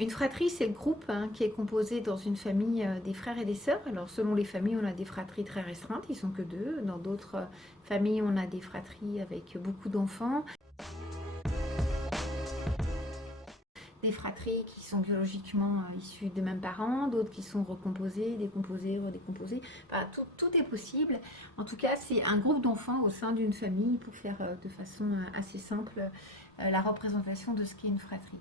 Une fratrie, c'est le groupe qui est composé dans une famille des frères et des sœurs. Alors, selon les familles, on a des fratries très restreintes, ils sont que deux. Dans d'autres familles, on a des fratries avec beaucoup d'enfants. Des fratries qui sont biologiquement issues de mêmes parents, d'autres qui sont recomposées, décomposées, redécomposées. Enfin, tout est possible. En tout cas, c'est un groupe d'enfants au sein d'une famille pour faire de façon assez simple la représentation de ce qu'est une fratrie.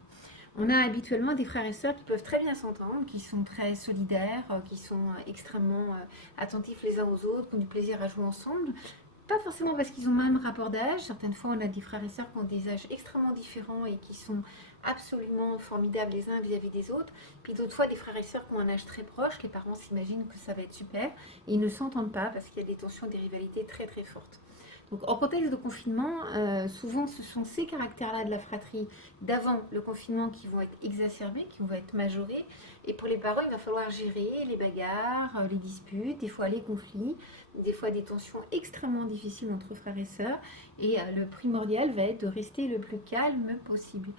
On a habituellement des frères et sœurs qui peuvent très bien s'entendre, qui sont très solidaires, qui sont extrêmement attentifs les uns aux autres, qui ont du plaisir à jouer ensemble. Pas forcément parce qu'ils ont le même rapport d'âge. Certaines fois, on a des frères et sœurs qui ont des âges extrêmement différents et qui sont absolument formidables les uns vis-à-vis des autres. Puis d'autres fois, des frères et sœurs qui ont un âge très proche. Les parents s'imaginent que ça va être super et ils ne s'entendent pas parce qu'il y a des tensions, des rivalités très très fortes. Donc, en contexte de confinement, souvent ce sont ces caractères-là de la fratrie d'avant le confinement qui vont être exacerbés, qui vont être majorés. Et pour les parents, il va falloir gérer les bagarres, les disputes, des fois les conflits, des fois des tensions extrêmement difficiles entre frères et sœurs. Et le primordial va être de rester le plus calme possible.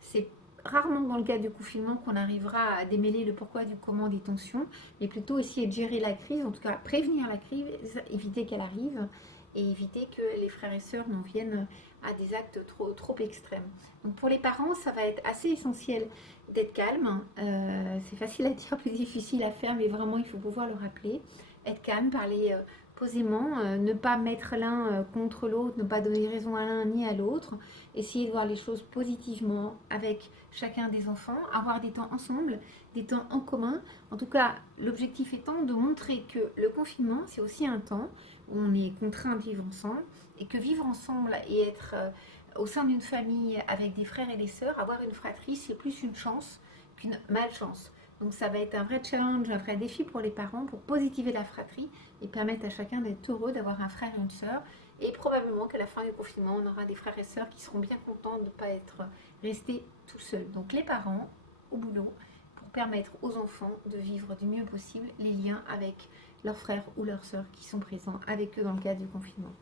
C'est rarement dans le cadre du confinement qu'on arrivera à démêler le pourquoi du comment des tensions, mais plutôt essayer de gérer la crise, en tout cas prévenir la crise, éviter qu'elle arrive et éviter que les frères et sœurs n'en viennent à des actes trop extrêmes. Donc pour les parents, ça va être assez essentiel d'être calme. C'est facile à dire, plus difficile à faire, mais vraiment il faut pouvoir le rappeler. Être calme, parler posément, ne pas mettre l'un contre l'autre, ne pas donner raison à l'un ni à l'autre, essayer de voir les choses positivement avec chacun des enfants, avoir des temps ensemble, des temps en commun. En tout cas, l'objectif étant de montrer que le confinement, c'est aussi un temps où on est contraint de vivre ensemble et que vivre ensemble et être au sein d'une famille avec des frères et des sœurs, avoir une fratrie, c'est plus une chance qu'une malchance. Donc ça va être un vrai challenge, un vrai défi pour les parents pour positiver la fratrie et permettre à chacun d'être heureux d'avoir un frère et une sœur. Et probablement qu'à la fin du confinement, on aura des frères et sœurs qui seront bien contents de ne pas être restés tout seuls. Donc les parents au boulot pour permettre aux enfants de vivre du mieux possible les liens avec leurs frères ou leurs sœurs qui sont présents avec eux dans le cadre du confinement.